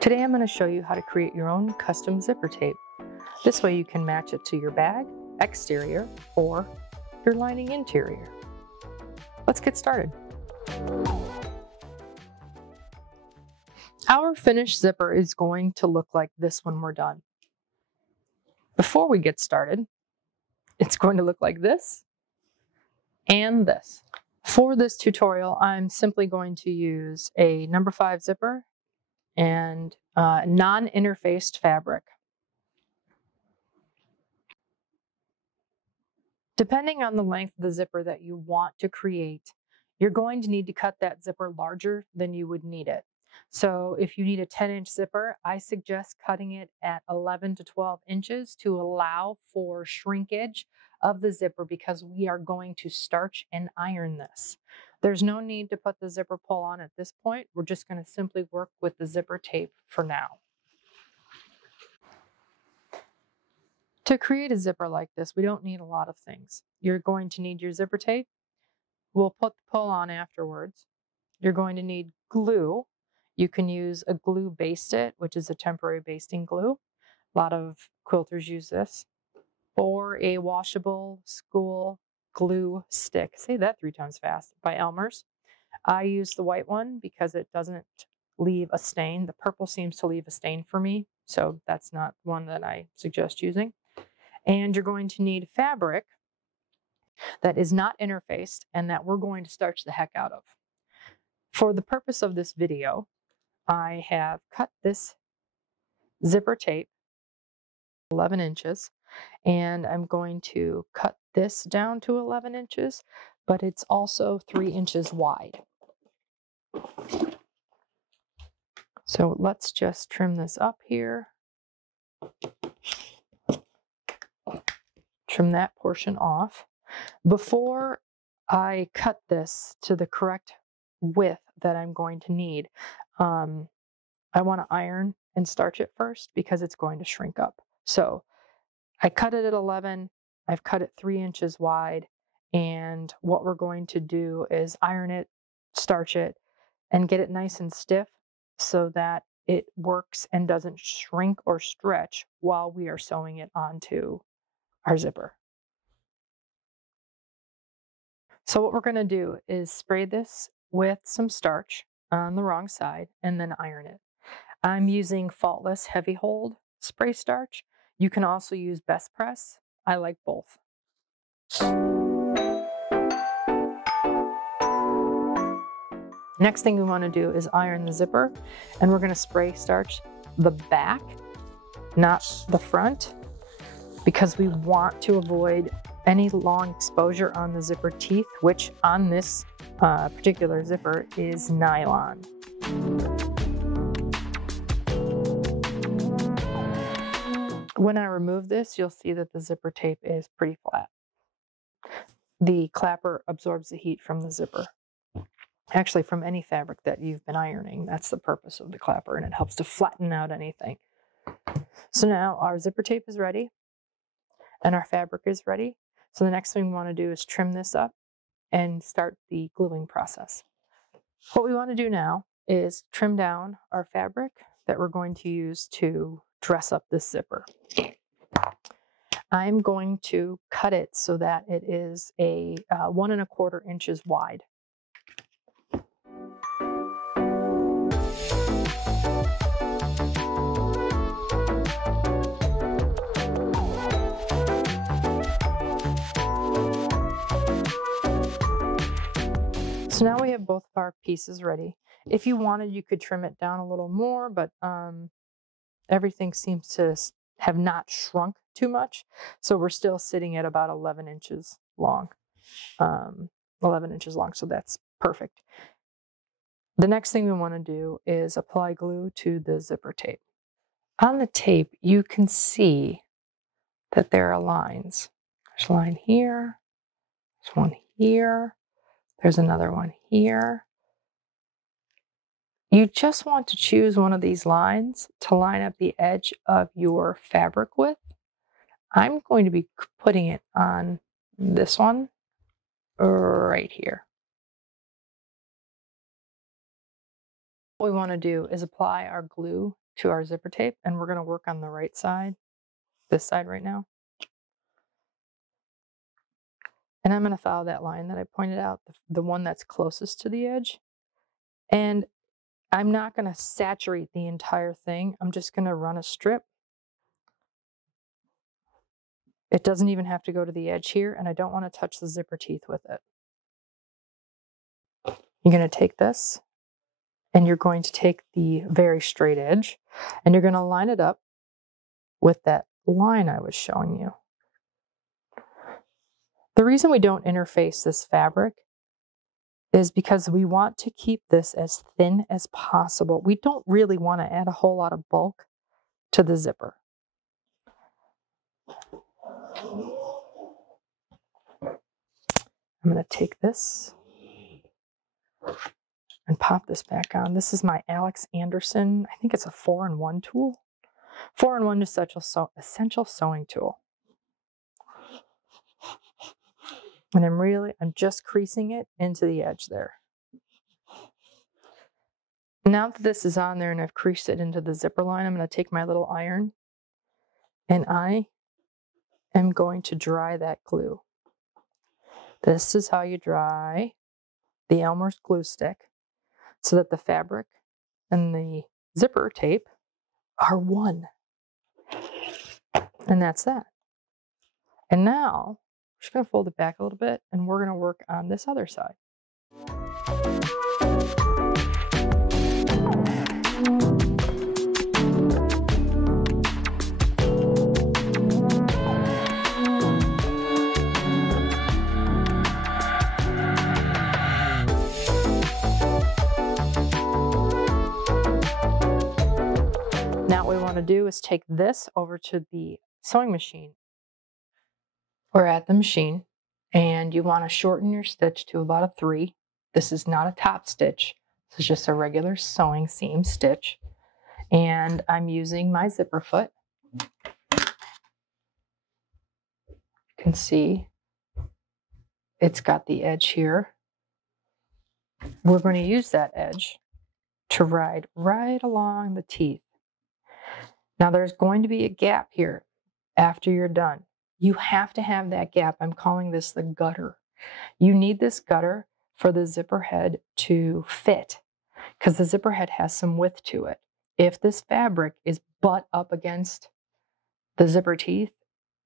Today I'm going to show you how to create your own custom zipper tape. This way you can match it to your bag, exterior, or your lining interior. Let's get started. Our finished zipper is going to look like this when we're done. Before we get started, it's going to look like this and this. For this tutorial, I'm simply going to use a number 5 zipper and non-interfaced fabric. Depending on the length of the zipper that you want to create, you're going to need to cut that zipper larger than you would need it. So if you need a 10-inch zipper, I suggest cutting it at 11 to 12 inches to allow for shrinkage of the zipper, because we are going to starch and iron this. There's no need to put the zipper pull on at this point. We're just going to simply work with the zipper tape for now. To create a zipper like this, we don't need a lot of things. You're going to need your zipper tape. We'll put the pull on afterwards. You're going to need glue. You can use a glue baste it, which is a temporary basting glue. A lot of quilters use this. Or a washable school glue stick. Say that 3 times fast. By Elmer's. I use the white one because it doesn't leave a stain. The purple seems to leave a stain for me, so that's not one that I suggest using. And you're going to need fabric that is not interfaced and that we're going to starch the heck out of. For the purpose of this video, I have cut this zipper tape 11 inches, and I'm going to cut this down to 11 inches, but it's also 3 inches wide. So let's just trim this up here. Trim that portion off. Before I cut this to the correct width that I'm going to need, I want to iron and starch it first because it's going to shrink up. So I cut it at 11, I've cut it 3 inches wide, and what we're going to do is iron it, starch it, and get it nice and stiff so that it works and doesn't shrink or stretch while we are sewing it onto our zipper. So what we're going to do is spray this with some starch on the wrong side and then iron it. I'm using Faultless Heavy Hold spray starch. You can also use Best Press. I like both. Next thing we want to do is iron the zipper, and we're going to spray starch the back, not the front, because we want to avoid any long exposure on the zipper teeth, which on this particular zipper is nylon. When I remove this, you'll see that the zipper tape is pretty flat. The clapper absorbs the heat from the zipper. Actually, from any fabric that you've been ironing, that's the purpose of the clapper, and it helps to flatten out anything. So now our zipper tape is ready and our fabric is ready. So the next thing we want to do is trim this up and start the gluing process. What we want to do now is trim down our fabric that we're going to use to dress up this zipper. I'm going to cut it so that it is a 1 1/4 inches wide. So now we have both of our pieces ready. If you wanted, you could trim it down a little more, but everything seems to have not shrunk too much. So we're still sitting at about 11 inches long. 11 inches long, so that's perfect. The next thing we want to do is apply glue to the zipper tape. On the tape, you can see that there are lines. There's a line here, there's one here, there's another one here. You just want to choose one of these lines to line up the edge of your fabric with. I'm going to be putting it on this one right here. What we want to do is apply our glue to our zipper tape, and we're going to work on the right side, this side right now. And I'm going to follow that line that I pointed out, the one that's closest to the edge. And I'm not going to saturate the entire thing. I'm just going to run a strip. It doesn't even have to go to the edge here, and I don't want to touch the zipper teeth with it. You're going to take this, and you're going to take the very straight edge, and you're going to line it up with that line I was showing you. The reason we don't interface this fabric is because we want to keep this as thin as possible. We don't really want to add a whole lot of bulk to the zipper. I'm going to take this and pop this back on. This is my Alex Anderson, I think it's a 4-in-1 tool. 4-in-1 essential sewing tool. And I'm just creasing it into the edge there. Now that this is on there and I've creased it into the zipper line, I'm going to take my little iron and I am going to dry that glue. This is how you dry the Elmer's glue stick so that the fabric and the zipper tape are one. And that's that. And now we're just going to fold it back a little bit and we're going to work on this other side. Now what we want to do is take this over to the sewing machine. We're at the machine and you want to shorten your stitch to about a 3. This is not a top stitch. This is just a regular sewing seam stitch. And I'm using my zipper foot. You can see it's got the edge here. We're going to use that edge to ride right along the teeth. Now there's going to be a gap here after you're done. You have to have that gap. I'm calling this the gutter. You need this gutter for the zipper head to fit because the zipper head has some width to it. If this fabric is butt up against the zipper teeth,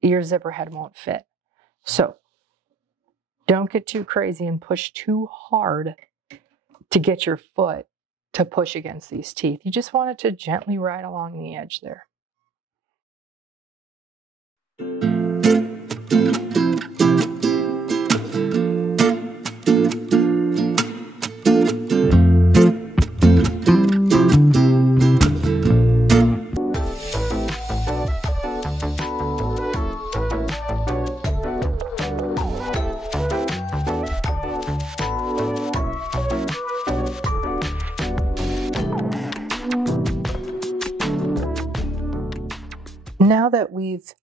your zipper head won't fit. So don't get too crazy and push too hard to get your foot to push against these teeth. You just want it to gently ride along the edge there. Now that we've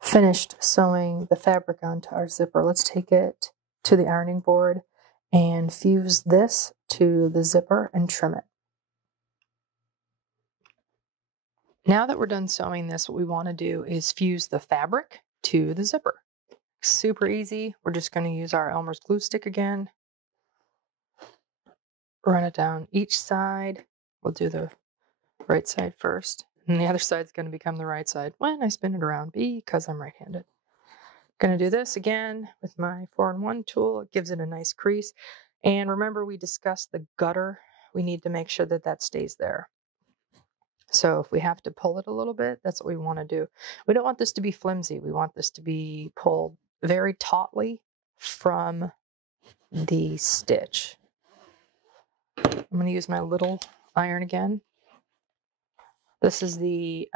finished sewing the fabric onto our zipper, let's take it to the ironing board and fuse this to the zipper and trim it. Now that we're done sewing this, what we want to do is fuse the fabric to the zipper. Super easy. We're just going to use our Elmer's glue stick again. Run it down each side. We'll do the right side first. And the other side's going to become the right side when I spin it around because I'm right-handed. Going to do this again with my 4-in-1 tool. It gives it a nice crease. And remember, we discussed the gutter. We need to make sure that that stays there. So if we have to pull it a little bit, that's what we want to do. We don't want this to be flimsy. We want this to be pulled very tautly from the stitch. I'm going to use my little iron again. This is the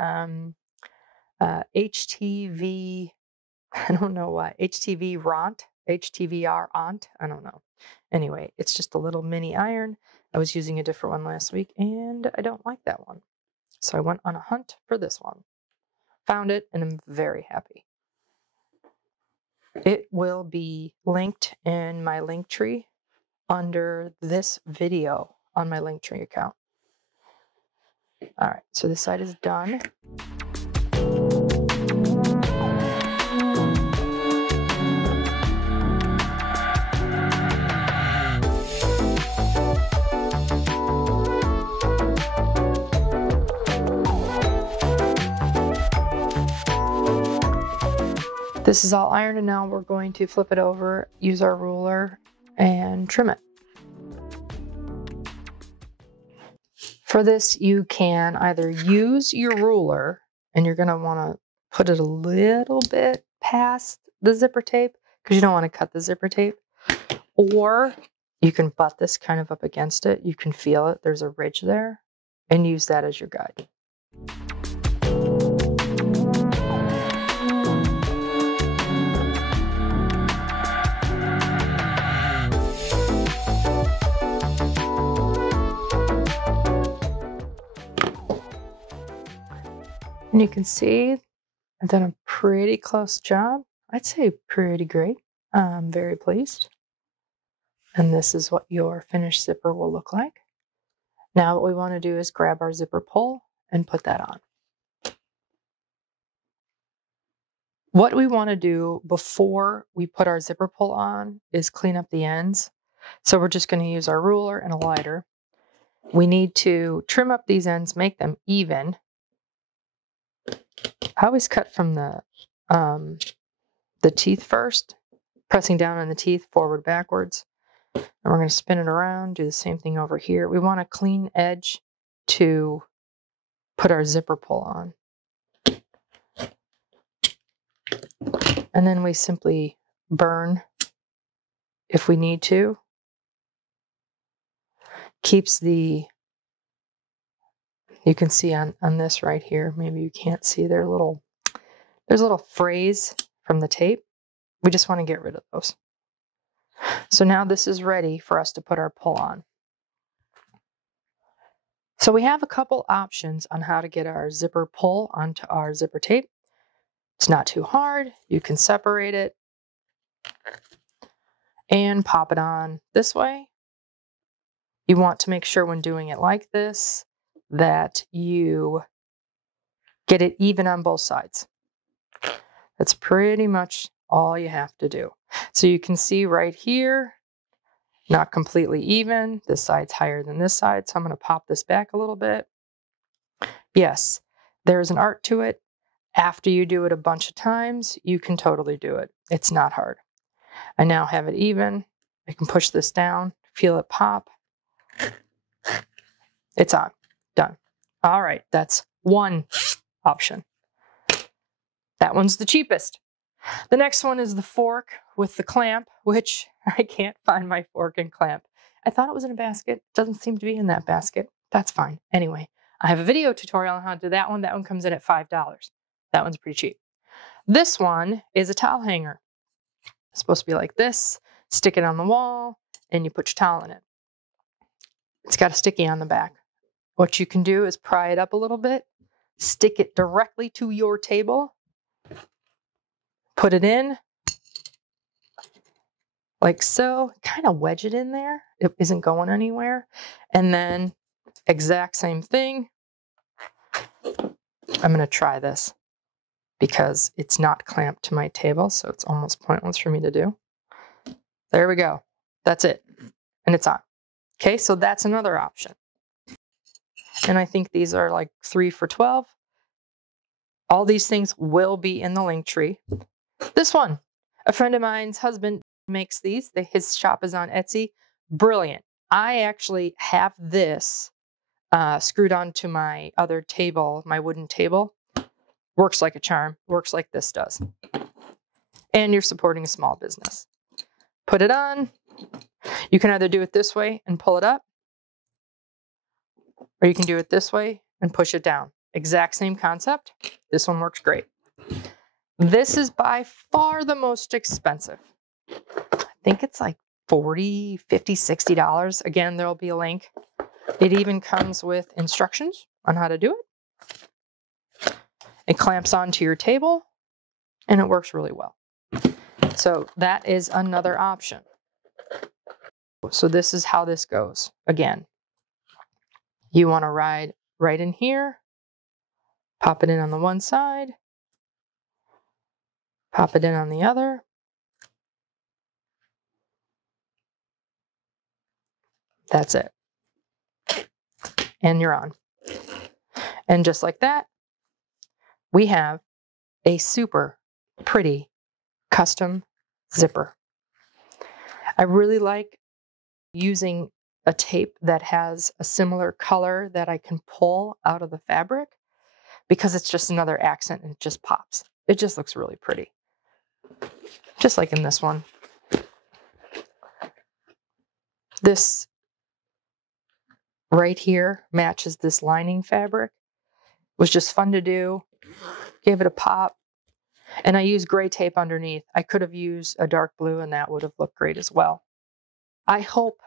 HTV, I don't know why, HTV Ront, HTVR Ont, I don't know. Anyway, it's just a little mini iron. I was using a different one last week and I don't like that one. So I went on a hunt for this one. Found it and I'm very happy. It will be linked in my link tree under this video on my Linktree account. All right, so this side is done. This is all ironed, and now we're going to flip it over, use our ruler, and trim it. For this, you can either use your ruler, and you're going to want to put it a little bit past the zipper tape because you don't want to cut the zipper tape, or you can butt this kind of up against it. You can feel it. There's a ridge there, and use that as your guide. And you can see I've done a pretty close job. I'd say pretty great. I'm very pleased. And this is what your finished zipper will look like. Now what we want to do is grab our zipper pull and put that on. What we want to do before we put our zipper pull on is clean up the ends. So we're just going to use our ruler and a lighter. We need to trim up these ends, make them even. I always cut from the teeth first, pressing down on the teeth, forward, backwards. And we're going to spin it around, do the same thing over here. We want a clean edge to put our zipper pull on. And then we simply burn if we need to. Keeps the, you can see on this right here, maybe you can't see, there's a little frays from the tape. We just want to get rid of those. So now this is ready for us to put our pull on. So we have a couple options on how to get our zipper pull onto our zipper tape. It's not too hard. You can separate it and pop it on this way. You want to make sure when doing it like this that you get it even on both sides. That's pretty much all you have to do. So you can see right here, not completely even. This side's higher than this side, so I'm going to pop this back a little bit. Yes, there's an art to it. After you do it a bunch of times, you can totally do it. It's not hard. I now have it even. I can push this down, feel it pop. It's on. Done. All right, that's one option. That one's the cheapest. The next one is the fork with the clamp, which I can't find my fork and clamp. I thought it was in a basket. Doesn't seem to be in that basket. That's fine. Anyway, I have a video tutorial on how to do that one. That one comes in at $5. That one's pretty cheap. This one is a towel hanger. It's supposed to be like this. Stick it on the wall, and you put your towel in it. It's got a sticky on the back. What you can do is pry it up a little bit, stick it directly to your table, put it in like so, kind of wedge it in there. It isn't going anywhere. And then exact same thing. I'm going to try this because it's not clamped to my table, so it's almost pointless for me to do. There we go. That's it. And it's on. Okay, so that's another option. And I think these are like 3 for $12. All these things will be in the link tree. This one, a friend of mine's husband makes these. His shop is on Etsy. Brilliant. I actually have this screwed onto my other table, my wooden table. Works like a charm. Works like this does. And you're supporting a small business. Put it on. You can either do it this way and pull it up, or you can do it this way and push it down. Exact same concept. This one works great. This is by far the most expensive. I think it's like $40, $50, $60. Again, there'll be a link. It even comes with instructions on how to do it. It clamps onto your table, and it works really well. So that is another option. So this is how this goes. Again, you want to ride right in here, pop it in on the one side, pop it in on the other. That's it. And you're on. And just like that, we have a super pretty custom zipper. I really like using a tape that has a similar color that I can pull out of the fabric because it's just another accent and it just pops. It just looks really pretty. Just like in this one. This right here matches this lining fabric. It was just fun to do. Gave it a pop. And I used gray tape underneath. I could have used a dark blue and that would have looked great as well. I hope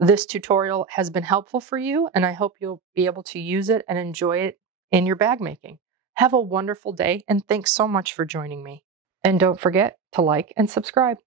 this tutorial has been helpful for you, and I hope you'll be able to use it and enjoy it in your bag making. Have a wonderful day, and thanks so much for joining me. And don't forget to like and subscribe.